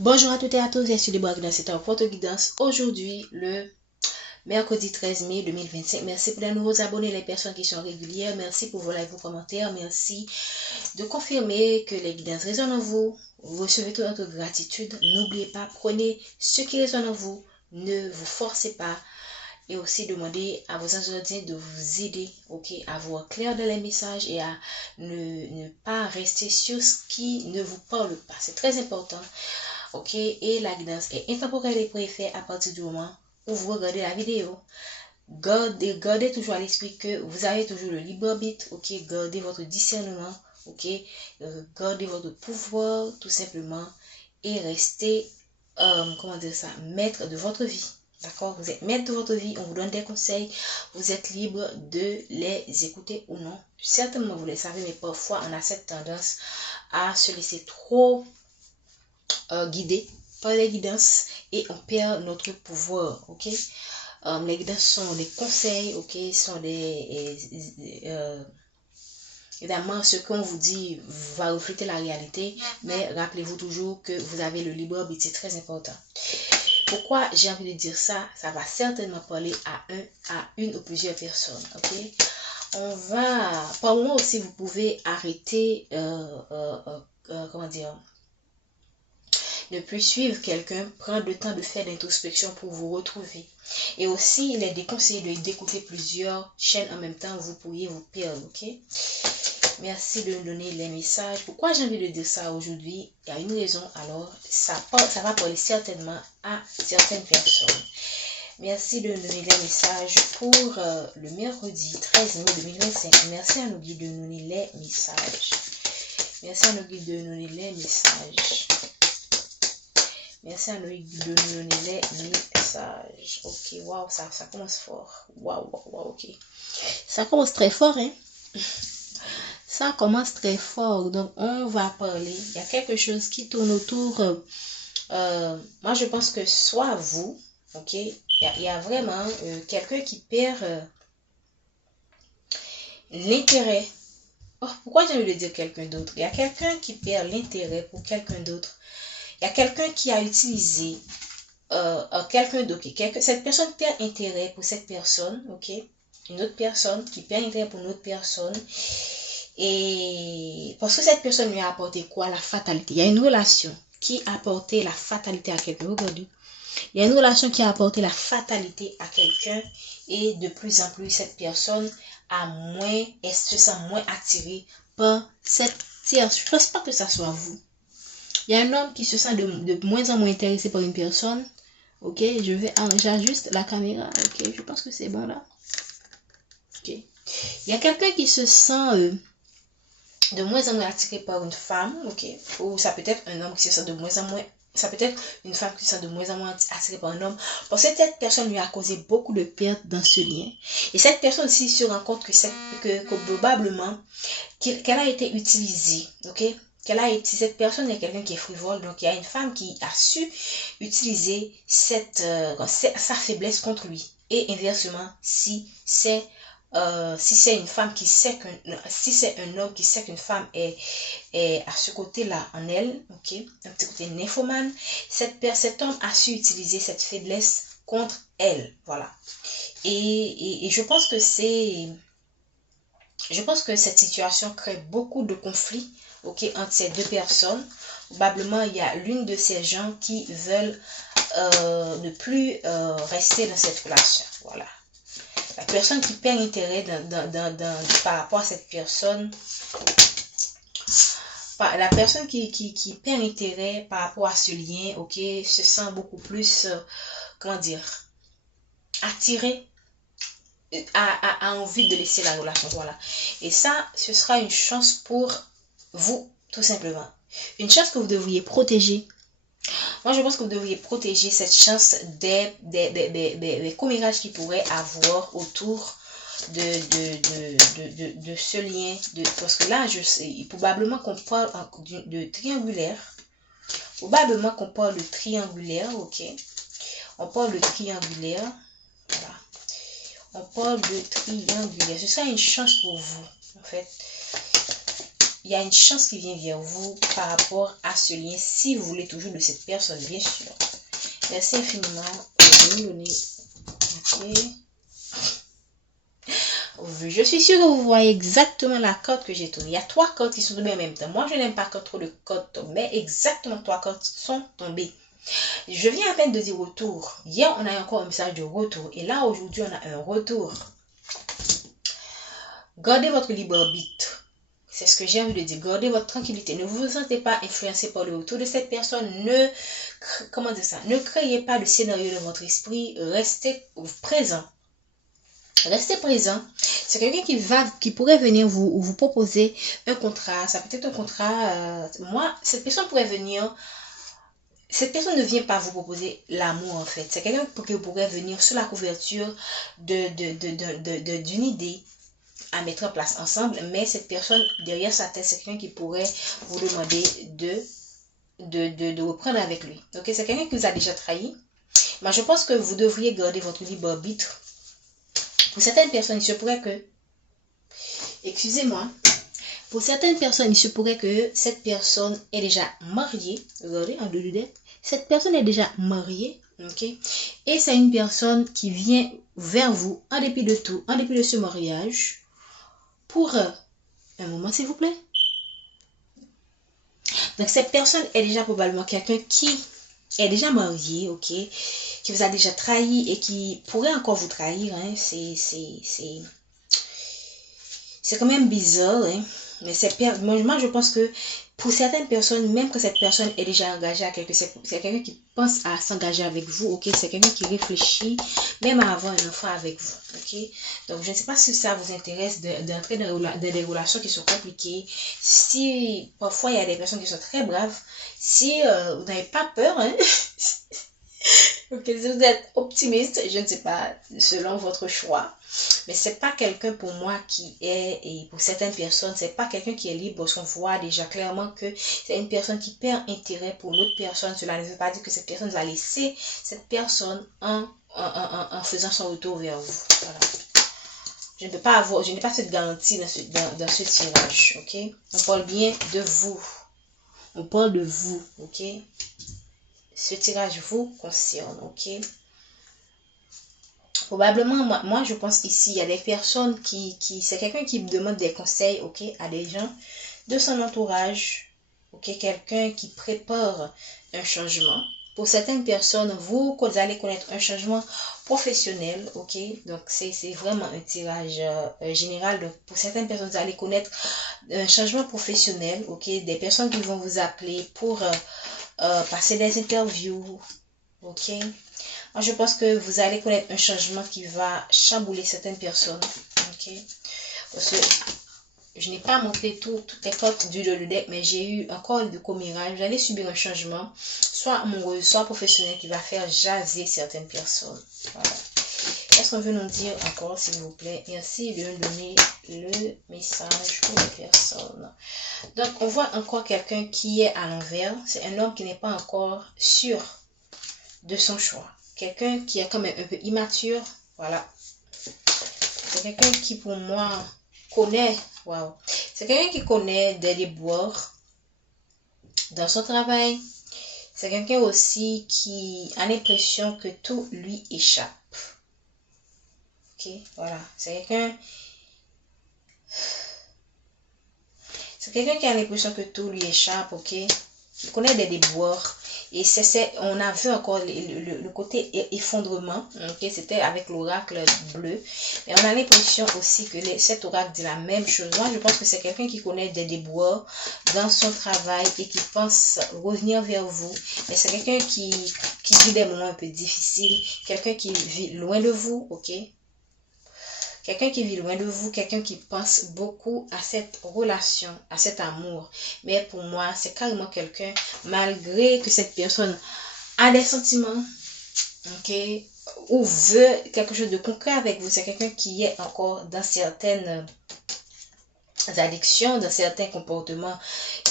Bonjour à toutes et à tous, je suis Deborah Guidance, c'est votre guidance. Aujourd'hui, le mercredi 13 mai 2025. Merci pour les nouveaux abonnés, les personnes qui sont régulières. Merci pour vos likes, vos commentaires. Merci de confirmer que les guidances résonnent en vous. Vous recevez toute notre gratitude. N'oubliez pas, prenez ce qui résonne en vous. Ne vous forcez pas. Et aussi demandez à vos ingénieurs de vous aider, ok, à voir clair dans les messages et à ne pas rester sur ce qui ne vous parle pas. C'est très important. Ok, et la guidance est intemporelle et préfère à partir du moment où vous regardez la vidéo. Gardez toujours à l'esprit que vous avez toujours le libre arbitre. Ok, gardez votre discernement. Ok, gardez votre pouvoir tout simplement et restez, comment dire ça, maître de votre vie. D'accord, vous êtes maître de votre vie, on vous donne des conseils, vous êtes libre de les écouter ou non. Certainement vous le savez, mais parfois on a cette tendance à se laisser trop guidé par les guidances et on perd notre pouvoir. Ok, les guidances sont des conseils, ok, sont évidemment ce qu'on vous dit va refléter la réalité, mais rappelez-vous toujours que vous avez le libre arbitre, c'est très important. Pourquoi j'ai envie de dire ça? Ça va certainement parler à une ou plusieurs personnes. Ok, on va par moment aussi vous pouvez arrêter comment dire, ne plus suivre quelqu'un, prendre le temps de faire l'introspection pour vous retrouver. Et aussi, il est déconseillé d'écouter plusieurs chaînes en même temps, vous pourriez vous perdre, ok? Merci de me donner les messages. Pourquoi j'ai envie de dire ça aujourd'hui? Il y a une raison, alors ça va parler certainement à certaines personnes. Merci de me donner les messages pour le mercredi 13 mai 2025. Merci à nos guides de nous donner les messages. Merci à nos guides de nous donner les messages. Merci à nous de nous donner les messages. Ok, waouh, ça commence fort. Waouh, ok. Ça commence très fort, hein. Ça commence très fort. Donc, on va parler. Il y a quelque chose qui tourne autour. Moi, je pense que soit vous, ok, il y a vraiment quelqu'un qui perd l'intérêt. Oh, pourquoi j'ai envie de dire quelqu'un d'autre? Il y a quelqu'un qui perd l'intérêt pour quelqu'un d'autre. Il y a quelqu'un qui a utilisé quelqu'un d'autre. Cette personne perd intérêt pour cette personne, ok? Une autre personne qui perd intérêt pour une autre personne. Et parce que cette personne lui a apporté quoi? La fatalité. Il y a une relation qui a apporté la fatalité à quelqu'un. Regardez. Il y a une relation qui a apporté la fatalité à quelqu'un. Et de plus en plus, cette personne se sent moins attirée par cette tierce. Je ne pense pas que ça soit vous. Il y a un homme qui se sent de moins en moins intéressé par une personne. Ok, j'ajuste la caméra. Ok, je pense que c'est bon là. Ok. Il y a quelqu'un qui se sent de moins en moins attiré par une femme. Ok. Ou ça peut être un homme qui se sent de moins en moins. Ça peut être une femme qui se sent de moins en moins attirée par un homme. Parce que cette personne lui a causé beaucoup de pertes dans ce lien. Et cette personne aussi se rend compte que probablement qu'elle a été utilisée. Ok. Cette personne est quelqu'un qui est frivole, donc il y a une femme qui a su utiliser sa faiblesse contre lui. Et inversement, si c'est une femme qui sait si c'est un homme qui sait qu'une femme est à ce côté-là en elle, ok, un petit côté nymphomane, cet homme a su utiliser cette faiblesse contre elle, voilà. Et je pense que cette situation crée beaucoup de conflits, ok, entre ces deux personnes. Probablement, il y a l'une de ces gens qui veulent ne plus rester dans cette relation. Voilà. La personne qui perd intérêt par rapport à cette personne, la personne qui perd intérêt par rapport à ce lien, ok, se sent beaucoup plus, comment dire, attirée, a envie de laisser la relation, voilà. Et ça, ce sera une chance pour vous, tout simplement. Une chance que vous devriez protéger. Moi, je pense que vous devriez protéger cette chance des commérages qu'il pourrait avoir autour de ce lien. Parce que là, je sais, probablement qu'on parle de triangulaire. Probablement qu'on parle de triangulaire, ok. On parle de triangulaire. Voilà. On parle de triangulaire. Ce sera une chance pour vous, en fait. il y a une chance qui vient vers vous par rapport à ce lien, si vous voulez toujours de cette personne, bien sûr. Merci infiniment de nous donner. Ok. Je suis sûre que vous voyez exactement la carte que j'ai tournée. Il y a 3 cartes qui sont tombées en même temps. Moi, je n'aime pas quand trop de cartes tombent, mais exactement 3 cartes sont tombées. Je viens à peine de dire retour. Hier, on a encore un message de retour. Et là, aujourd'hui, on a un retour. Gardez votre libre arbitre. C'est ce que j'ai envie de dire. Gardez votre tranquillité. Ne vous sentez pas influencé par le retour de cette personne. Comment dire ça? Ne créez pas de scénario dans votre esprit. Restez présent. Restez présent. C'est quelqu'un qui pourrait venir vous proposer un contrat. Ça peut être un contrat. Moi, cette personne pourrait venir. Cette personne ne vient pas vous proposer l'amour en fait. C'est quelqu'un qui pourrait venir sur la couverture d'une idée à mettre en place ensemble. Mais cette personne, derrière sa tête, c'est quelqu'un qui pourrait vous demander de reprendre avec lui. Ok, c'est quelqu'un qui vous a déjà trahi. Mais je pense que vous devriez garder votre libre arbitre. Pour certaines personnes, il se pourrait que... Excusez-moi. Pour certaines personnes, il se pourrait que cette personne est déjà mariée. Regardez, en deux deck. Cette personne est déjà mariée. Ok. Et c'est une personne qui vient vers vous, en dépit de tout, en dépit de ce mariage, pour un moment, s'il vous plaît. Donc, cette personne est déjà probablement quelqu'un qui est déjà marié, ok, qui vous a déjà trahi et qui pourrait encore vous trahir. Hein. C'est quand même bizarre, hein. Mais moi, je pense que pour certaines personnes, même que cette personne est déjà engagée à c'est quelqu'un qui pense à s'engager avec vous, ok? C'est quelqu'un qui réfléchit même à avoir un enfant avec vous, ok? Donc, je ne sais pas si ça vous intéresse d'entrer dans des relations qui sont compliquées. Si parfois, il y a des personnes qui sont très braves, si vous n'avez pas peur, hein? Ok, si vous êtes optimiste, je ne sais pas, selon votre choix. Mais c'est pas quelqu'un pour moi qui est, et pour certaines personnes, c'est pas quelqu'un qui est libre parce qu'on voit déjà clairement que c'est une personne qui perd intérêt pour l'autre personne. Cela ne veut pas dire que cette personne va laisser cette personne en faisant son retour vers vous. Voilà. Je n'ai pas cette garantie dans ce tirage, ok? On parle bien de vous. On parle de vous, ok? Ce tirage vous concerne, ok? Probablement, moi je pense qu'ici, il y a des personnes c'est quelqu'un qui demande des conseils, ok, à des gens de son entourage, ok, quelqu'un qui prépare un changement. Pour certaines personnes, vous allez connaître un changement professionnel, ok, donc c'est vraiment un tirage général. Donc pour certaines personnes, vous allez connaître un changement professionnel, ok, des personnes qui vont vous appeler pour passer des interviews, ok. Moi, je pense que vous allez connaître un changement qui va chambouler certaines personnes. Ok. Parce que je n'ai pas montré toutes les cartes du deck, mais j'ai eu encore de commérage. Vous allez subir un changement, soit amoureux, soit professionnel, qui va faire jaser certaines personnes. Voilà. Qu'est-ce qu'on veut nous dire encore, s'il vous plaît? Merci de nous donner le message pour les personnes. Donc, on voit encore quelqu'un qui est à l'envers. C'est un homme qui n'est pas encore sûr de son choix. Quelqu'un qui est quand même un peu immature. Voilà. C'est quelqu'un qui, pour moi, connaît. Waouh. C'est quelqu'un qui connaît des déboires dans son travail. C'est quelqu'un aussi qui a l'impression que tout lui échappe. Ok. Voilà. C'est quelqu'un qui a l'impression que tout lui échappe. Ok. Il connaît des déboires. Et on a vu encore le côté effondrement, ok, c'était avec l'oracle bleu. Et on a l'impression aussi que cet oracle dit la même chose. Moi, je pense que c'est quelqu'un qui connaît des déboires dans son travail et qui pense revenir vers vous. Mais c'est quelqu'un qui vit des moments un peu difficiles, quelqu'un qui vit loin de vous, ok. Quelqu'un qui vit loin de vous, quelqu'un qui pense beaucoup à cette relation, à cet amour. Mais pour moi, c'est carrément quelqu'un, malgré que cette personne a des sentiments, ok, ou veut quelque chose de concret avec vous, c'est quelqu'un qui est encore dans certaines addictions, dans certains comportements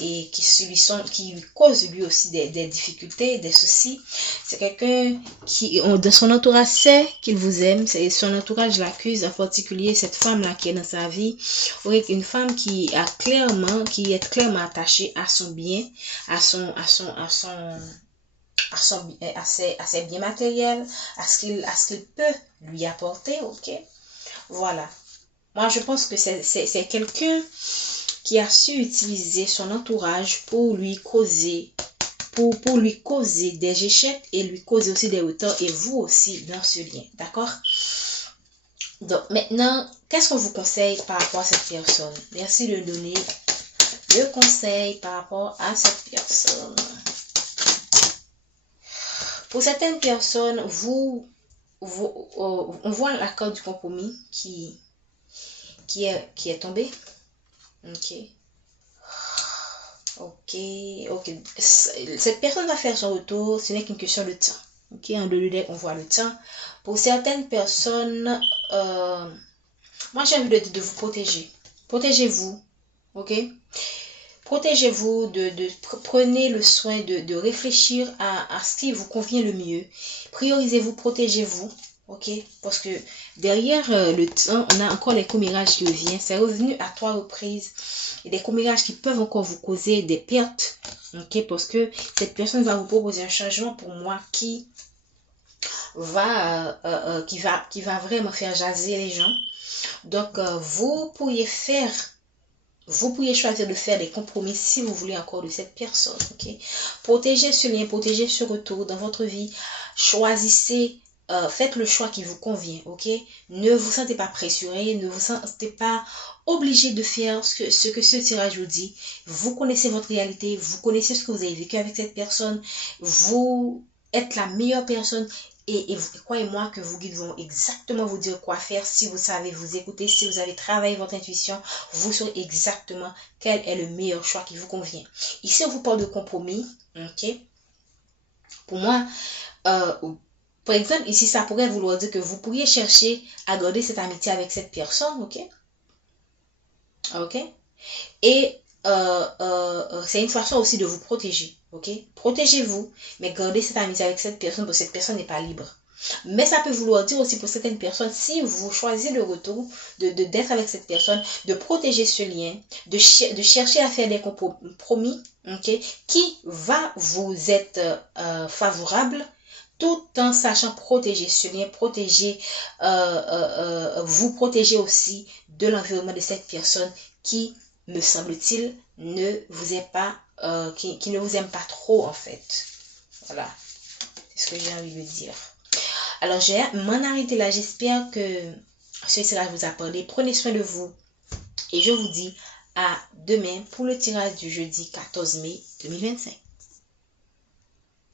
et qui lui causent lui aussi des difficultés, des soucis. C'est quelqu'un qui, dans son entourage, sait qu'il vous aime, son entourage l'accuse, en particulier cette femme-là qui est dans sa vie, une femme qui est clairement attachée à son bien, à ses biens matériels, à ce qu'il peut lui apporter, ok? Voilà. Moi, je pense que c'est quelqu'un qui a su utiliser son entourage pour lui causer, pour lui causer des échecs et lui causer aussi des retards, et vous aussi dans ce lien, d'accord? Donc maintenant, qu'est-ce qu'on vous conseille par rapport à cette personne? Merci de donner le conseil par rapport à cette personne. Pour certaines personnes, on voit l'accord du compromis qui est tombé. Ok. Cette personne va faire son retour, ce n'est qu'une question de temps. Ok, en deux deck, on voit le temps. Pour certaines personnes, moi j'ai envie de vous protéger. Protégez-vous. Ok. Protégez-vous, prenez le soin de réfléchir à ce qui vous convient le mieux. Priorisez-vous, protégez-vous. Ok, parce que derrière le temps, on a encore les commérages qui reviennent. C'est revenu à 3 reprises. Et des commérages qui peuvent encore vous causer des pertes. Ok, parce que cette personne va vous proposer un changement pour moi qui va vraiment faire jaser les gens. Donc, vous pourriez choisir de faire des compromis si vous voulez encore de cette personne. Ok, protégez ce lien, protégez ce retour dans votre vie. Choisissez. Faites le choix qui vous convient, ok? Ne vous sentez pas pressuré, ne vous sentez pas obligé de faire ce que ce tirage vous dit. Vous connaissez votre réalité, vous connaissez ce que vous avez vécu avec cette personne, vous êtes la meilleure personne et croyez-moi que vos guides vont exactement vous dire quoi faire. Si vous savez vous écouter, si vous avez travaillé votre intuition, vous saurez exactement quel est le meilleur choix qui vous convient. Ici, on vous parle de compromis, ok? Pour moi, par exemple, ici, ça pourrait vouloir dire que vous pourriez chercher à garder cette amitié avec cette personne, ok? Ok? Et c'est une façon aussi de vous protéger, ok? Protégez-vous, mais gardez cette amitié avec cette personne parce que cette personne n'est pas libre. Mais ça peut vouloir dire aussi pour certaines personnes, si vous choisissez le retour d'être avec cette personne, de protéger ce lien, de chercher à faire des compromis, ok? Qui va vous être favorable, tout en sachant protéger ce lien, vous protéger aussi de l'environnement de cette personne qui, me semble-t-il, ne vous aime pas, qui ne vous aime pas trop en fait. Voilà, c'est ce que j'ai envie de dire. Alors, je vais m'en arrêter là. J'espère que ce tirage vous a parlé. Prenez soin de vous. Et je vous dis à demain pour le tirage du jeudi 14 mai 2025.